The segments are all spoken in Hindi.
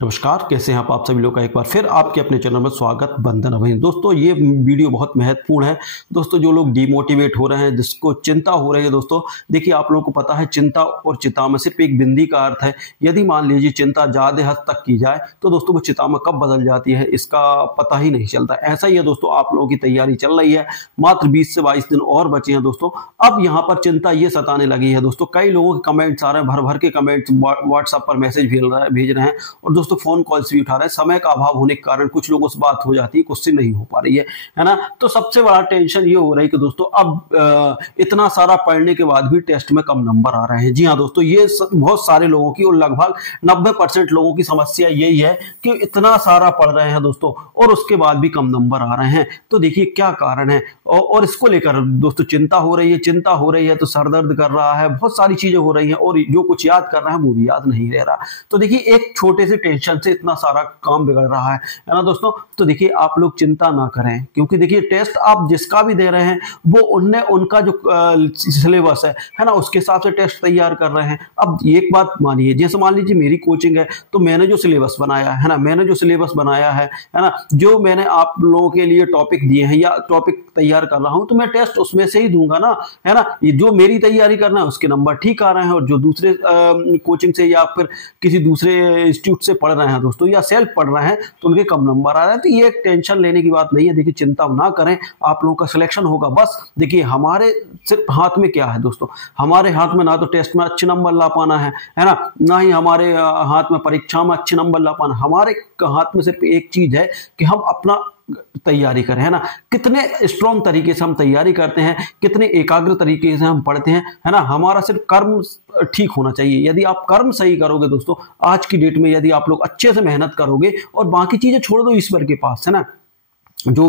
नमस्कार, कैसे हैं आप सभी लोग का एक बार फिर आपके अपने चैनल में स्वागत बंधन अभियान। दोस्तों ये वीडियो बहुत महत्वपूर्ण है। दोस्तों जो लोग डिमोटिवेट हो रहे हैं, जिसको चिंता हो रही है, दोस्तों देखिए आप लोगों को पता है चिंता और चिता में सिर्फ एक बिंदी का अर्थ है। यदि मान लीजिए चिंता ज़्यादा हद तक की जाए तो दोस्तों वो चिता में कब बदल जाती है इसका पता ही नहीं चलता। ऐसा ही है दोस्तों, आप लोगों की तैयारी चल रही है, मात्र 20 से 22 दिन और बचे हैं दोस्तों। अब यहाँ पर चिंता ये सताने लगी है दोस्तों। कई लोगों के कमेंट्स आ रहे हैं, भर भर के कमेंट्स व्हाट्सएप पर मैसेज भेज रहे हैं और दोस्तों फोन कॉल्स भी उठा रहे हैं। समय का अभाव होने के कारण कुछ लोगों से बात हो जाती है, कुछ से नहीं हो पा रही है ना। तो सबसे बड़ा टेंशन ये हो रही है कि दोस्तों अब इतना सारा पढ़ने के बाद भी टेस्ट में कम नंबर आ रहे हैं। जी हाँ दोस्तों, ये बहुत सारे लोगों की और लगभग 90% लोगों की समस्या यही है कि इतना सारा पढ़ रहे हैं दोस्तों और उसके बाद भी कम नंबर आ रहे हैं। तो देखिए क्या कारण है और इसको लेकर दोस्तों चिंता हो रही है। चिंता हो रही है तो सर दर्द कर रहा है, बहुत सारी चीजें हो रही हैं और जो कुछ याद कर रहे हैं वो भी याद नहीं रह रहा। तो देखिए एक छोटे से टेंशन से इतना सारा काम बिगड़ रहा है ना दोस्तों। तो देखिए आप लोग चिंता ना करें, क्योंकि देखिए टेस्ट आप जिसका भी दे रहे हैं वो उनका जो सिलेबस है ना, उसके हिसाब से टेस्ट तैयार कर रहे हैं। अब एक बात मानिए, जैसे मान लीजिए मेरी कोचिंग है तो मैंने जो सिलेबस बनाया है ना, है ना, जो मैंने आप लोगों के लिए टॉपिक दिए हैं या टॉपिक तैयार कर रहा हूं तो मैं टेस्ट उसमें से ही दूंगा ना, है ना। ये जो मेरी तैयारी करना है उसके नंबर ठीक आ रहे हैं और जो दूसरे कोचिंग से या फिर किसी दूसरे इंस्टीट्यूट से पढ़ रहे हैं दोस्तों या सेल्फ पढ़ रहे हैं तो उनके कम नंबर आ रहे हैं। तो ये एक टेंशन लेने की बात नहीं है। देखिए चिंता ना करें, आप लोगों का सिलेक्शन होगा। बस देखिए हमारे सिर्फ हाथ में क्या है दोस्तों, हमारे हाथ में ना तो टेस्ट में अच्छे नंबर ला पाना है ना, ना ही हमारे हाथ में परीक्षा में अच्छे नंबर ला पाना। हमारे हाथ में सिर्फ एक चीज है कि हम अपना तैयारी करें, है ना। कितने स्ट्रॉन्ग तरीके से हम तैयारी करते हैं, कितने एकाग्र तरीके से हम पढ़ते हैं, है ना। हमारा सिर्फ कर्म ठीक होना चाहिए। यदि आप कर्म सही करोगे दोस्तों, आज की डेट में यदि आप लोग अच्छे से मेहनत करोगे और बाकी चीजें छोड़ दो ईश्वर के पास, है ना। जो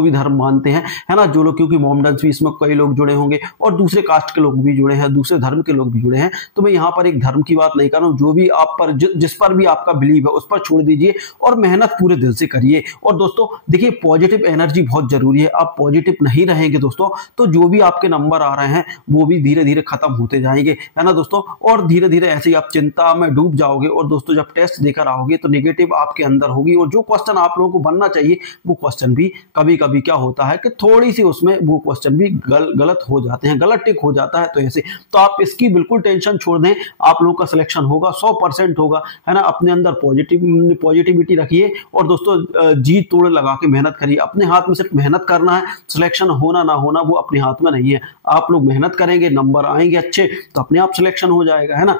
भी धर्म मानते हैं, है ना, जो लोग, क्योंकि मोहम्मडन्स भी इसमें कई लोग जुड़े होंगे और दूसरे कास्ट के लोग भी जुड़े हैं, दूसरे धर्म के लोग भी जुड़े हैं। तो मैं यहाँ पर एक धर्म की बात नहीं कर रहा हूँ, जो भी आप पर जिस पर भी आपका बिलीव है उस पर छोड़ दीजिए और मेहनत पूरे दिल से करिए। और दोस्तों देखिए पॉजिटिव एनर्जी बहुत जरूरी है। आप पॉजिटिव नहीं रहेंगे दोस्तों तो जो भी आपके नंबर आ रहे हैं वो भी धीरे धीरे खत्म होते जाएंगे, है ना दोस्तों। और धीरे धीरे ऐसे ही आप चिंता में डूब जाओगे और दोस्तों जब टेस्ट देकर आओगे तो निगेटिव आपके अंदर होगी और जो क्वेश्चन आप लोगों को बनना चाहिए वो क्वेश्चन भी कभी कभी क्या होता है कि थोड़ी सी उसमें वो क्वेश्चन भी गलत हो जाते हैं, गलत टिक हो जाता है। तो ऐसे तो आप इसकी बिल्कुल टेंशन छोड़ दें, आप लोगों का सिलेक्शन होगा, 100% होगा, है ना। अपने अंदर पॉजिटिविटी रखिए और दोस्तों जी तोड़ लगा के मेहनत करिए। अपने हाथ में सिर्फ मेहनत करना है, सिलेक्शन होना ना होना वो अपने हाथ में नहीं है। आप लोग मेहनत करेंगे, नंबर आएंगे अच्छे तो अपने आप सिलेक्शन हो जाएगा, है ना।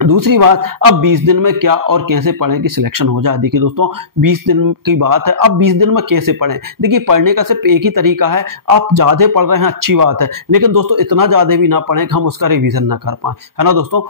दूसरी बात, अब 20 दिन में क्या और कैसे पढ़ें कि सिलेक्शन हो जाए। देखिए दोस्तों 20 दिन की बात है, अब 20 दिन में कैसे पढ़ें। देखिए पढ़ने का सिर्फ एक ही तरीका है। आप ज्यादा पढ़ रहे हैं अच्छी बात है, लेकिन दोस्तों इतना ज्यादा भी ना पढ़ें कि हम उसका रिवीजन ना कर पाए, है ना दोस्तों।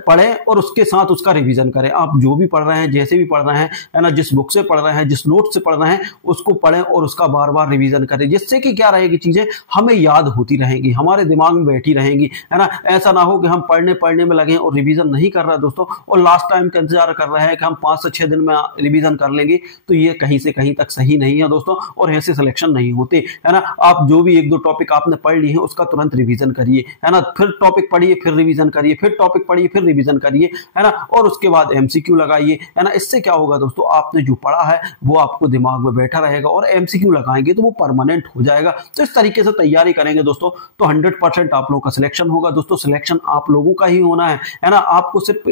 पढ़ें और उसके साथ उसका रिवीजन करें। आप जो भी पढ़ रहे हैं, जैसे भी पढ़ रहे हैं, है ना, जिस बुक से पढ़ रहे हैं, जिस नोट से पढ़ रहे हैं उसको पढ़ें और उसका बार बार रिवीजन करें, जिससे कि क्या रहेगी, चीजें हमें याद होती रहेंगी, हमारे दिमाग में बैठी रहेंगी, है ना। ऐसा ना हो कि हम पढ़ने में लगे और रिवीजन नहीं कर रहा है दोस्तों और लास्ट टाइम का इंतजार कर रहे हैं कि हम 5 से 6 दिन में रिवीजन कर लेंगे। तो ये कहीं से कहीं तक सही नहीं है दोस्तों और ऐसे सिलेक्शन नहीं होते, है ना। आप जो भी 1-2 टॉपिक आपने पढ़ लिए हैं उसका तुरंत रिवीजन करिए, है ना। फिर टॉपिक पढ़िए, फिर रिवीजन करिए, फिर टॉपिक पढ़िए, फिर रिवीजन करिए, है ना। और उसके बाद एमसीक्यू लगाइए, है ना। इससे क्या होगा दोस्तों, आपने जो पढ़ा है वो आपको दिमाग में बैठा रहेगा और एमसीक्यू लगाएंगे तो वो परमानेंट हो जाएगा। तो इस तरीके से तैयारी करेंगे दोस्तों तो 100% आप लोगों का सिलेक्शन होगा। दोस्तों सिलेक्शन आप लोगों का ही होना है ना। आपको सिर्फ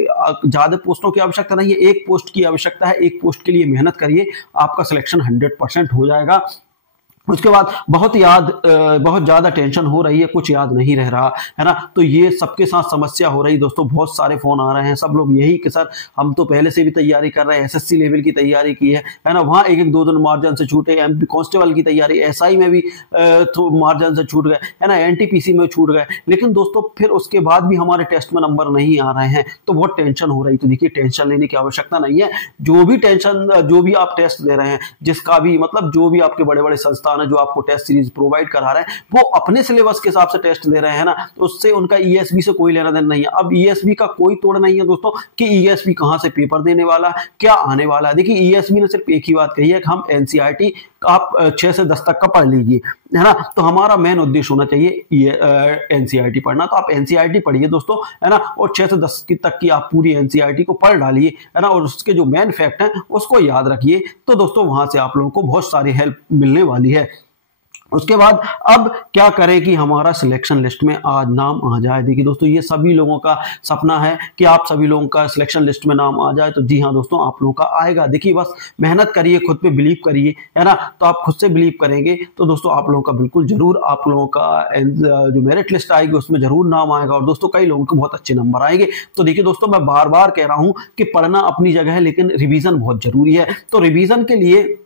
ज्यादा पोस्टों की आवश्यकता नहीं है, एक पोस्ट की आवश्यकता है। एक पोस्ट के लिए मेहनत करिए, आपका सिलेक्शन 100% हो जाएगा। उसके बाद बहुत ज्यादा टेंशन हो रही है, कुछ याद नहीं रह रहा, है ना। तो ये सबके साथ समस्या हो रही है दोस्तों। बहुत सारे फोन आ रहे हैं, सब लोग यही कि सर हम तो पहले से भी तैयारी कर रहे हैं, एसएससी लेवल की तैयारी की है ना, वहां 1-2 दिन मार्जिन से छूटे, एमपी कांस्टेबल की तैयारी, एसआई में भी तो मार्जिन से छूट गए, है ना, एनटीपीसी में छूट गए, लेकिन दोस्तों फिर उसके बाद भी हमारे टेस्ट में नंबर नहीं आ रहे हैं तो बहुत टेंशन हो रही। तो देखिए टेंशन लेने की आवश्यकता नहीं है। जो भी आप टेस्ट दे रहे हैं, जिसका भी मतलब जो भी आपके बड़े बड़े संस्थान जो आपको टेस्ट सीरीज प्रोवाइड करा रहे हैं वो अपने सिलेबस के हिसाब से टेस्ट दे रहे हैं ना, तो उससे उनका ईएसबी से कोई लेना देना नहीं है। अब ईएसबी का कोई तोड़ नहीं है दोस्तों कि ईएसबी कहां से पेपर देने वाला, क्या आने वाला है। देखिए ईएसबी ने सिर्फ एक ही बात कही है कि हम एनसीईआरटी आप 6 से 10 तक का पढ़ लीजिए, है ना। तो हमारा मेन उद्देश्य होना चाहिए ये एनसीईआरटी पढ़ना। तो आप एनसीईआरटी पढ़िए दोस्तों, है ना, और 6 से 10 तक की आप पूरी एनसीईआरटी को पढ़ डालिए, है ना, और उसके जो मेन फैक्ट हैं उसको याद रखिए। तो दोस्तों वहां से आप लोगों को बहुत सारी हेल्प मिलने वाली है। उसके बाद अब क्या करें कि हमारा सिलेक्शन लिस्ट में आज नाम आ जाए। देखिए दोस्तों, ये सभी लोगों का सपना है कि आप सभी लोगों का सिलेक्शन लिस्ट में नाम आ जाए। तो जी हाँ दोस्तों, आप लोगों का आएगा। देखिए बस मेहनत करिए, खुद पे बिलीव करिए, है ना। तो आप खुद से बिलीव करेंगे तो दोस्तों आप लोगों का बिल्कुल जरूर, आप लोगों का जो मेरिट लिस्ट आएगी उसमें जरूर नाम आएगा। और दोस्तों कई लोगों को बहुत अच्छे नंबर आएंगे। तो देखिए दोस्तों, मैं बार बार कह रहा हूं कि पढ़ना अपनी जगह है, लेकिन रिवीजन बहुत जरूरी है। तो रिवीजन के लिए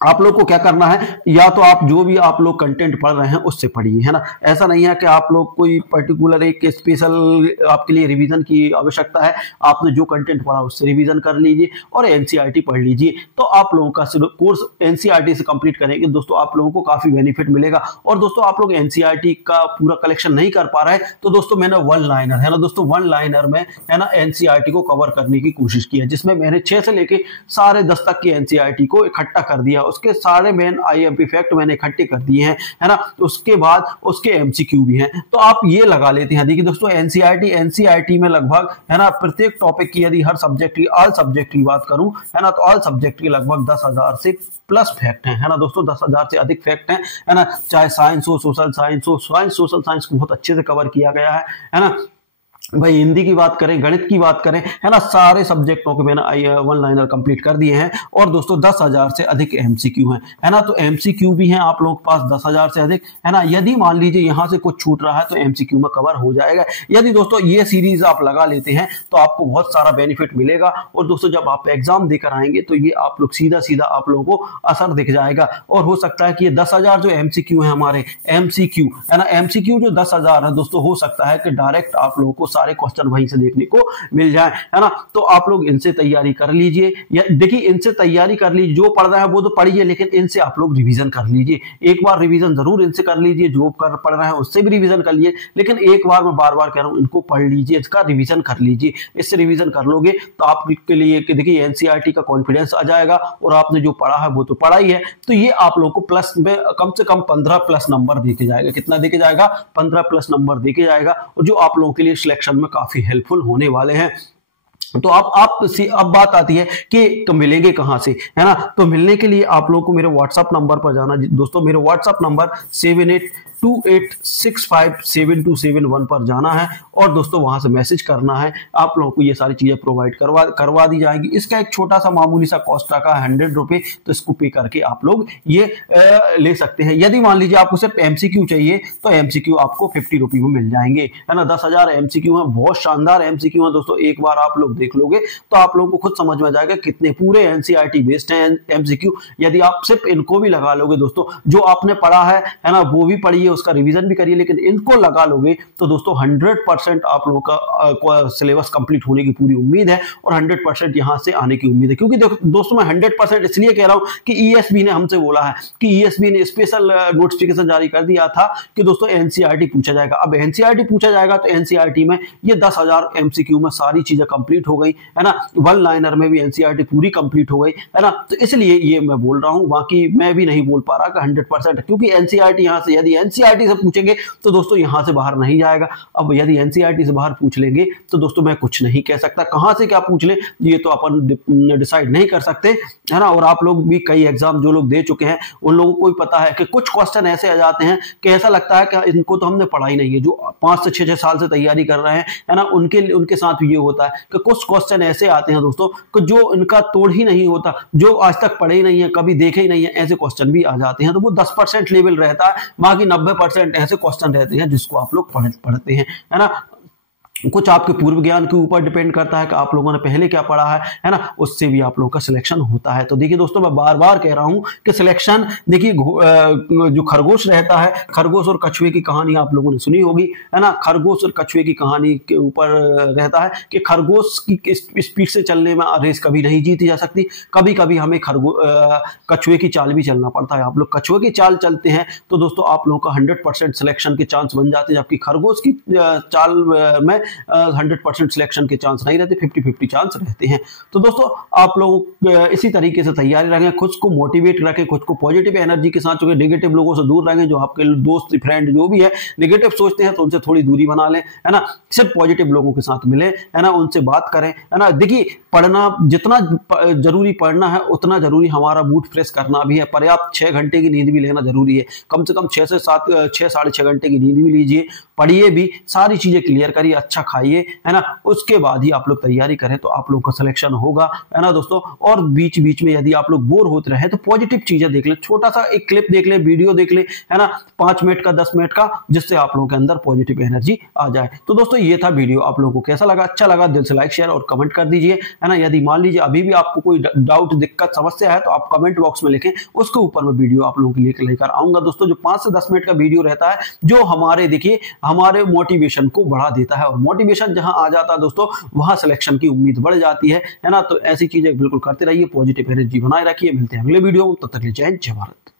आप लोग को क्या करना है, या तो आप जो भी आप लोग कंटेंट पढ़ रहे हैं उससे पढ़िए, है ना। ऐसा नहीं है कि आप लोग कोई पर्टिकुलर एक स्पेशल आपके लिए रिवीजन की आवश्यकता है, आपने जो कंटेंट पढ़ा उससे रिवीजन कर लीजिए और एनसीईआरटी पढ़ लीजिए। तो आप लोगों का कोर्स एनसीईआरटी से कंप्लीट करेंगे दोस्तों, आप लोगों को काफी बेनिफिट मिलेगा। और दोस्तों आप लोग एनसीईआरटी का पूरा कलेक्शन नहीं कर पा रहे तो दोस्तों मैंने वन लाइनर, है ना दोस्तों, वन लाइनर में, है ना, एनसीईआरटी को कवर करने की कोशिश की है, जिसमें मैंने 6 से लेके साढ़े 10 तक की एनसीईआरटी को इकट्ठा कर दिया। उसके सारे मेन आईएमपी फैक्ट मैंने इकट्ठे कर दिए हैं, है ना। उसके बाद उसके एमसीक्यू भी हैं, तो आप ये लगा लेते हैं। देखिए दोस्तों, एनसीईआरटी में लगभग, है ना, प्रत्येक टॉपिक की, यदि हर सब्जेक्ट की, ऑल सब्जेक्ट की बात करूं, है ना, तो ऑल सब्जेक्ट की लगभग 10,000 से प्लस फैक्ट है ना दोस्तों, 10,000 से अधिक फैक्ट है ना। चाहे साइंस हो, सोशल साइंस हो, सोशल साइंस को बहुत अच्छे से कवर किया गया है ना। भाई हिंदी की बात करें, गणित की बात करें, है ना, सारे सब्जेक्टों के मैंने वन लाइनर कंप्लीट कर दिए हैं। और दोस्तों 10,000 से अधिक एमसीक्यू हैं, है ना। तो एमसीक्यू भी हैं आप लोगों के पास 10,000 से अधिक, है ना। यदि मान लीजिए यहां से कुछ छूट रहा है तो एमसीक्यू में कवर हो जाएगा। यदि दोस्तों ये सीरीज आप लगा लेते हैं तो आपको बहुत सारा बेनिफिट मिलेगा। और दोस्तों जब आप एग्जाम देकर आएंगे तो ये आप लोग सीधा सीधा आप लोगों को असर दिख जाएगा। और हो सकता है कि ये 10,000 जो एमसीक्यू है हमारे, एमसीक्यू, है ना, एमसीक्यू जो 10,000 है दोस्तों, हो सकता है कि डायरेक्ट आप लोगों को सारे क्वेश्चन वहीं से देखने को मिल जाए, है ना। तो आप लोग इनसे तैयारी कर लीजिए। देखिए इनसे तैयारी कर लीजिए, जो पढ़ रहा है वो तो पढ़िए, लेकिन इनसे आप लोग रिवीजन कर लीजिए। एक बार रिवीजन जरूर इनसे कर लीजिए, जो पढ़ रहे हैं उससे भी रिवीजन कर लीजिए, लेकिन एक बार, मैं बार बार कह रहा हूं, इनको पढ़ लीजिए, इसका रिवीजन कर लीजिए। इससे रिवीजन कर लोगे तो आपके लिए देखिए एनसीईआरटी का कॉन्फिडेंस आ जाएगा और आपने जो पढ़ा है वो तो पढ़ा ही है। तो ये आप लोगों को प्लस में कम से कम 15 प्लस नंबर देके जाएगा। कितना देके जाएगा? 15 प्लस नंबर देके जाएगा, और जो आप लोगों के लिए सिलेक्शन में काफी हेल्पफुल होने वाले हैं। तो अब बात आती है कि तो मिलेंगे कहां से, है ना। तो मिलने के लिए आप लोगों को मेरे व्हाट्सएप नंबर पर जाना दोस्तों। मेरे व्हाट्सएप नंबर 7828657271 पर जाना है और दोस्तों वहां से मैसेज करना है। आप लोगों को ये सारी चीजें प्रोवाइड करवा दी जाएंगी। इसका एक छोटा सा मामूली सा कॉस्ट का 100 रुपए, तो इसको पे करके आप लोग ये ले सकते हैं। यदि मान लीजिए आपको सिर्फ एमसीक्यू चाहिए तो एमसीक्यू आपको 50 रुपए में मिल जाएंगे, है ना। 10,000 एमसीक्यू है, बहुत शानदार एमसीक्यू है दोस्तों। एक बार आप लोग देख लोगे तो आप लोगों को खुद समझ में आ जाएगा कितने पूरे एनसीईआरटी बेस्ड हैं एमसीक्यू। यदि आप सिर्फ इनको भी लगा लोगे दोस्तों, जो आपने पढ़ा है ना, वो भी पढ़िए, उसका रिवीजन भी करिए, लेकिन इनको लगा लोगे तो दोस्तों 100% आप लोगों का सिलेबस कंप्लीट होने की पूरी उम्मीद है और 100% यहां से आने की उम्मीद है। क्योंकि दोस्तों मैं 100% इसलिए कह रहा हूं कि ईएसबी ने हमसे बोला है कि ईएसबी ने स्पेशल नोटिफिकेशन जारी कर दिया था कि दोस्तों एनसीईआरटी पूछा जाएगा। अब एनसीईआरटी पूछा जाएगा तो एनसीईआरटी में ये 10,000 एमसीक्यू में सारी चीजें कंप्लीट हो गई, है ना। वन लाइनर में भी एनसीईआरटी पूरी कंप्लीट हो गई, है ना। तो इसलिए ये मैं बोल रहा हूं, बाकी मैं भी नहीं बोल पा रहा कि 100%, क्योंकि एनसीईआरटी यहां से, यदि एनसीईआरटी से पूछेंगे तो दोस्तों यहां से बाहर नहीं जाएगा। अब यदि एनसीईआरटी से बाहर पूछ लेंगे तो दोस्तों मैं कुछ नहीं कह सकता, कहां से क्या पूछ ले ये तो अपन डिसाइड नहीं कर सकते, है ना। और आप लोग भी कई एग्जाम जो लोग दे चुके हैं उन लोगों को भी पता है कि कुछ क्वेश्चन ऐसे आ जाते हैं कि ऐसा लगता है कि इनको तो हमने पढ़ा ही नहीं है। जो 5 से 6 साल से तैयारी कर रहे हैं, है ना, उनके साथ ये होता है कि कुछ क्वेश्चन ऐसे आते हैं दोस्तों कि जो इनका तोड़ ही नहीं होता, जो आज तक पढ़े ही नहीं है, कभी देखे ही नहीं है, ऐसे क्वेश्चन भी आ जाते हैं। तो वो 10% लेवल रहता है, बाकी 90% ऐसे क्वेश्चन रहते हैं जिसको आप लोग पढ़ते हैं, है ना। कुछ आपके पूर्व ज्ञान के ऊपर डिपेंड करता है कि आप लोगों ने पहले क्या पढ़ा है ना, उससे भी आप लोगों का सिलेक्शन होता है। तो देखिए दोस्तों, मैं बार बार कह रहा हूं कि सिलेक्शन, देखिए जो खरगोश रहता है, खरगोश और कछुए की कहानी आप लोगों ने सुनी होगी, है ना। खरगोश और कछुए की कहानी के ऊपर रहता है कि खरगोश की स्पीड से चलने में रेस कभी नहीं जीती जा सकती, कभी कभी हमें कछुए की चाल भी चलना पड़ता है। आप लोग कछुए की चाल चलते हैं तो दोस्तों आप लोगों का 100% सिलेक्शन के चांस बन जाते हैं, जबकि खरगोश की चाल में 100% सिलेक्शन के चांस नहीं रहते, 50-50 चांस रहते हैं। तो दोस्तों आप लोग इसी तरीके से तैयारी रखें, खुद को मोटिवेट रखें, खुद को पॉजिटिव एनर्जी के साथ, नेगेटिव लोगों से दूर रहेंगे। जो आपके दोस्त फ्रेंड जो भी है नेगेटिव सोचते हैं तो उनसे थोड़ी दूरी बना लें, है ना। सिर्फ पॉजिटिव लोगों के साथ मिले, है ना, उनसे बात करें, है ना। देखिए पढ़ना जितना जरूरी पढ़ना है उतना जरूरी हमारा मूड फ्रेश करना भी है। पर्याप्त 6 घंटे की नींद भी लेना जरूरी है, कम से कम 6 से 7 6 साढ़े 6 घंटे की नींद भी लीजिए, पढ़िए भी, सारी चीजें क्लियर करिए, अच्छा खाइए, है ना। उसके बाद ही आप लोग तैयारी करें तो आप लोग का सिलेक्शन होगा, है ना दोस्तों। और बीच बीच में यदि आप लोग बोर होते रहे तो पॉजिटिव चीजें देख ले, छोटा सा एक क्लिप देख ले, वीडियो देख ले, है ना, 5 मिनट का 10 मिनट का, जिससे आप लोगों के अंदर पॉजिटिव एनर्जी आ जाए। तो दोस्तों ये था वीडियो, आप लोगों को कैसा लगा? अच्छा लगा दिल से लाइक शेयर और कमेंट कर दीजिए, है ना। यदि मान लीजिए अभी भी आपको कोई डाउट दिक्कत समस्या है तो आप कमेंट बॉक्स में लिखें, उसके ऊपर मैं वीडियो आप लोगों के लिए लेकर आऊंगा दोस्तों। जो 5 से 10 मिनट का वीडियो रहता है जो हमारे देखिए हमारे मोटिवेशन को बढ़ा देता है, और मोटिवेशन जहां आ जाता है दोस्तों वहां सिलेक्शन की उम्मीद बढ़ जाती है ना। तो ऐसी चीजें बिल्कुल करते रहिए, पॉजिटिव एनर्जी बनाए रखिए। मिलते हैं अगले वीडियो में, तब तक के लिए जय हिंद, जय भारत।